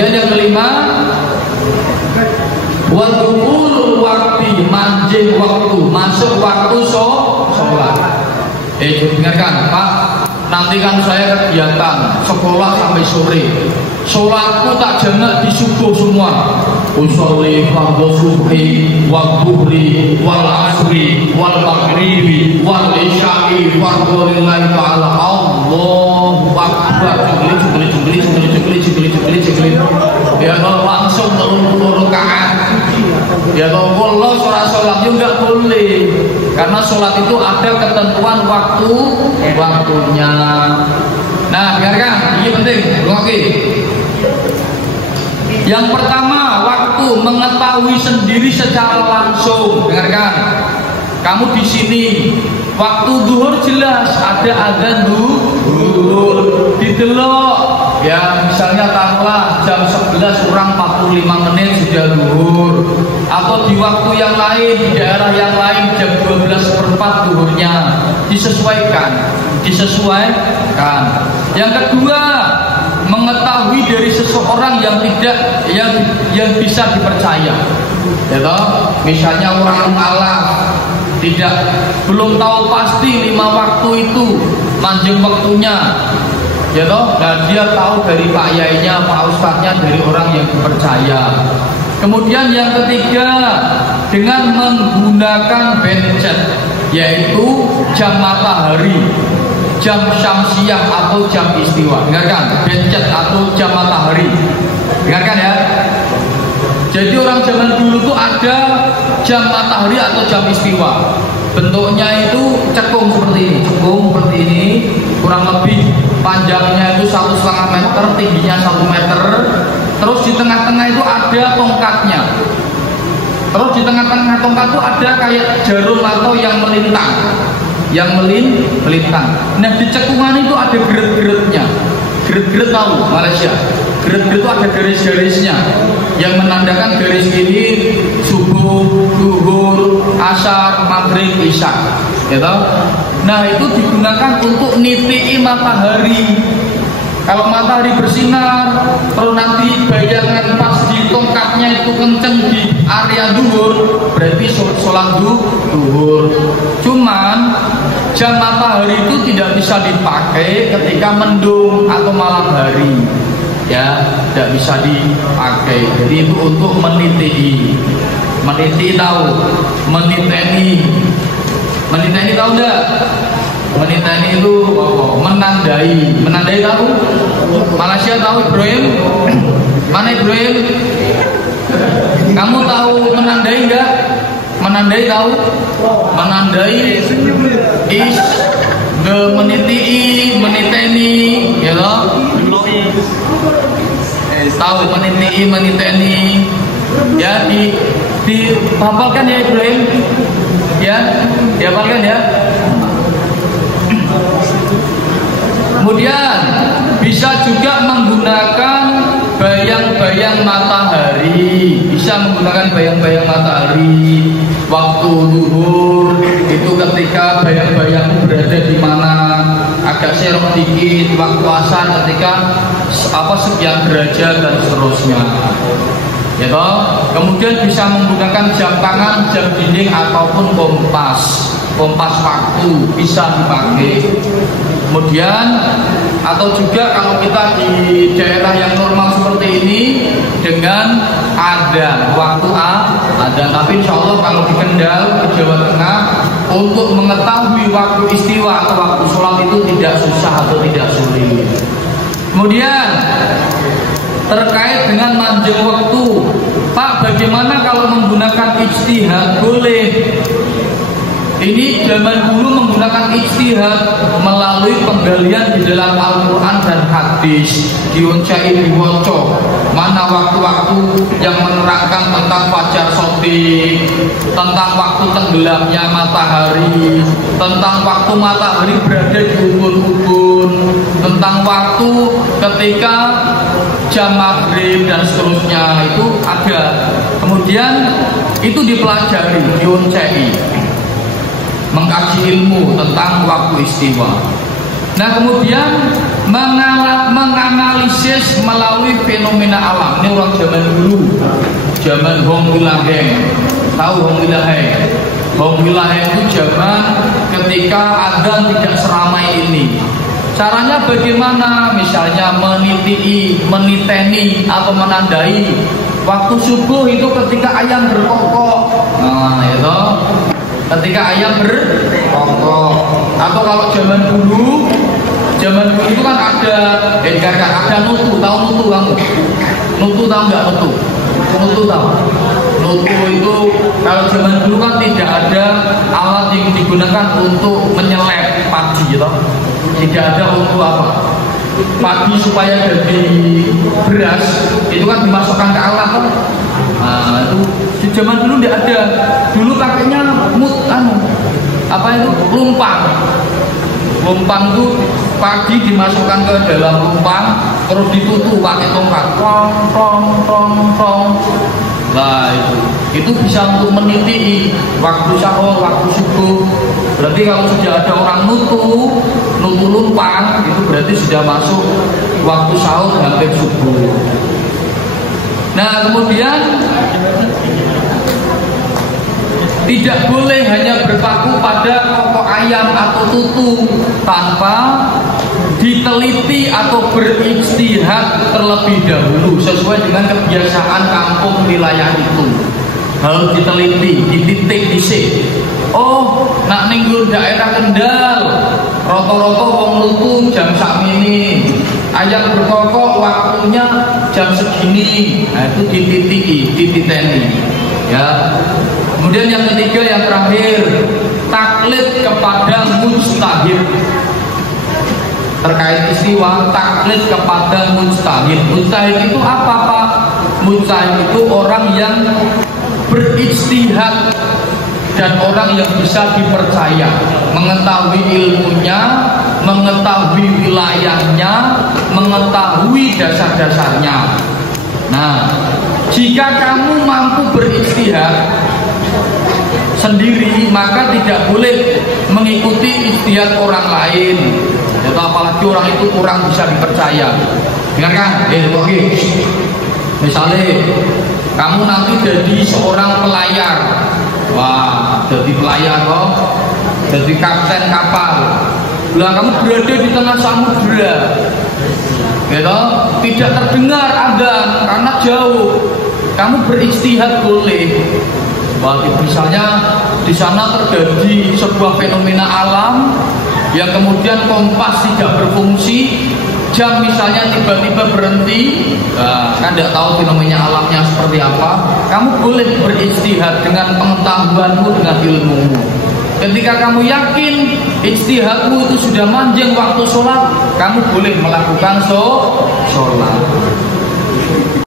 Kemudian yang kelima, wadkhulul waktu, mancing waktu, masuk waktu sholat. Dengarkan Pak, nanti kan saya kegiatan sekolah sampai sore. Sholatku tak jamak di subuh semua. Usolli fardhu subhi wa dhuhri wal asri wal maghribi wal isya'i fardhu lillahi ta'ala. Allahu akbar. Jegli. Ya kalau langsung telur rakaat. Ya kalau Allah sholat juga boleh. Karena sholat itu ada ketentuan waktunya. Nah, dengarkan, ini penting. Oke. Yang pertama, waktu mengetahui sendiri secara langsung. Dengarkan. Kamu di sini, waktu zuhur jelas ada azan zuhur. Didelok. Ya, misalnya taruhlah jam 11 kurang 45 menit sudah zuhur. Atau di waktu yang lain, di daerah yang lain jam 12/4 zuhurnya. Disesuaikan. Yang kedua, mengetahui dari seseorang yang bisa dipercaya. Ya toh? Misalnya orang mualaf belum tahu pasti 5 waktu itu manjing waktunya. Ya toh, nah dia tahu dari Pak Yainya, Pak Ustadznya, dari orang yang dipercaya. Kemudian yang ketiga, dengan menggunakan bencet, yaitu jam matahari, jam syamsiah atau jam istiwa. Dengarkan, bencet atau jam matahari. Dengarkan ya. Jadi orang zaman dulu tuh ada jam matahari atau jam istiwa. Bentuknya itu cekung seperti ini, kurang lebih panjangnya itu 1,5 meter, tingginya 1 meter. Terus di tengah-tengah itu ada tongkatnya. Terus di tengah-tengah tongkat itu ada kayak jarum atau yang melintang. Nah di cekungan itu ada geret-geretnya. Geret-geret tahu Malaysia. Geret-geret itu ada garis-garisnya yang menandakan garis ini subuh, zuhur, asar, maghrib, isya. Gitu? Nah itu digunakan untuk niti matahari. Kalau matahari bersinar, terus nanti bayangan pas di tongkatnya itu kenceng di area zuhur, berarti sholat zuhur. Cuman jam matahari itu tidak bisa dipakai ketika mendung atau malam hari. Ya, tidak bisa dipakai. Jadi itu untuk meniti tahu, meniteni tahu enggak? Meniteni itu menandai tahu? Malaysia tahu Ibrahim? Mana Ibrahim? Kamu tahu menandai enggak? Menandai tahu? Menandai is the meniteni, ya loh? Tahu meniteni, ya dihafalkan ya Ibrahim, ya dihafalkan ya. Kemudian bisa juga menggunakan bayang-bayang matahari, waktu zuhur itu ketika bayang-bayang berada di mana, agak serok dikit, waktu asar ketika sekian derajat dan seterusnya. Ya toh? Kemudian bisa menggunakan jam tangan, jam dinding ataupun kompas waktu bisa dipakai. Kemudian atau juga kalau kita di daerah yang normal seperti ini dengan ada waktu ada, tapi insya Allah kalau di Kendal, di Jawa Tengah, untuk mengetahui waktu istiwa atau waktu sholat itu tidak susah atau tidak sulit. Kemudian terkait dengan manjang waktu, Pak, bagaimana kalau menggunakan ijtihad? Boleh. Ini zaman dulu menggunakan ijtihad melalui penggalian di dalam Al-Quran dan hadis, dioncai diwocok mana waktu-waktu yang menerangkan tentang fajar shadiq, tentang waktu tenggelamnya matahari, tentang waktu matahari berada di ubun-ubun, tentang waktu ketika jam maghrib dan seterusnya, itu ada. Kemudian itu dipelajari, dioncai, mengkaji ilmu tentang waktu istiwa. Nah kemudian menganalisis melalui fenomena alam. Ini orang zaman dulu, zaman Hong Wilaheng. Tahu Hong Wilaheng? Hong Wilaheng itu zaman ketika adzan tidak seramai ini. Caranya bagaimana? Misalnya meniteni atau menandai waktu subuh itu ketika ayam berkokok. Nah, itu ketika ayam berkokok. Atau kalau zaman dulu itu kan ada nutu. Tahu nutu kamu? Nutu tahu nggak nutu? Nutu tahu? Nutu itu kalau zaman dulu kan tidak ada alat yang digunakan untuk menyelep padi, gitu. Tidak ada untuk apa? Padi supaya jadi beras itu kan dimasukkan ke alat, kan? Nah, itu di zaman dulu tidak ada. Dulu pakainya lumpang. Lumpang itu padi dimasukkan ke dalam lumpang, terus ditutup pakai tongkat, tong. Nah itu bisa untuk meniti waktu sahur, waktu subuh. Berarti kalau sudah ada orang nutu lumpang, itu berarti sudah masuk waktu sahur hampir subuh. Nah kemudian tidak boleh hanya berpaku pada kokok ayam atau tutu tanpa diteliti atau berijtihad terlebih dahulu sesuai dengan kebiasaan kampung wilayah itu. Harus diteliti, dititik dhisik. Oh, nak ning daerah Kendal, rata-rata wong nutu jam sakmene. Ayam berkokok waktunya jam segini. Nah, itu dititeni. Ya. Kemudian yang ketiga, yang terakhir, taklid kepada mujtahid. Terkait istiwa taklid kepada mujtahid. Mujtahid itu apa, Pak? Mujtahid itu orang yang berijtihad dan orang yang bisa dipercaya, mengetahui ilmunya, mengetahui wilayahnya, mengetahui dasar-dasarnya. Nah, jika kamu mampu berijtihad sendiri, maka tidak boleh mengikuti ijtihad orang lain. Atau apalagi orang itu kurang bisa dipercaya. Dengarkan, misalnya kamu nanti jadi seorang pelayar. Wah, jadi pelayar kok, jadi kapten kapal. Lah kamu berada di tengah samudera, gitu, tidak terdengar adzan karena jauh. Kamu berijtihad boleh. Wah, misalnya di sana terjadi sebuah fenomena alam yang kemudian kompas tidak berfungsi, jam misalnya tiba-tiba berhenti, kan tidak tahu fenomena alamnya seperti apa. Kamu boleh berijtihad dengan pengetahuanmu, dengan ilmumu. Ketika kamu yakin ijtihadmu itu sudah manjang waktu sholat, kamu boleh melakukan sholat.